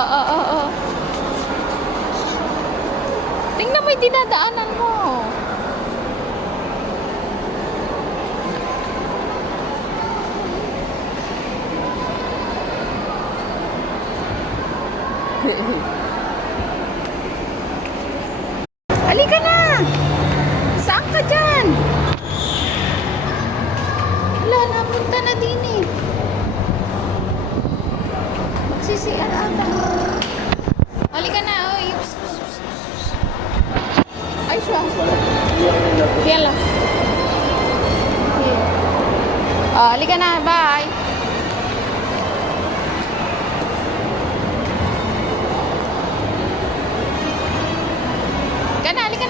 oh, oh. Oh. Tingnan mo yung dinadaanan mo. Halika na! Saan ka dyan? Wala, napunta na din eh. Nagsisiyan ata. Halika na, oh, oy. Ay, siya. Yala. Oh, ah, halika na, bye. Kana, halika na.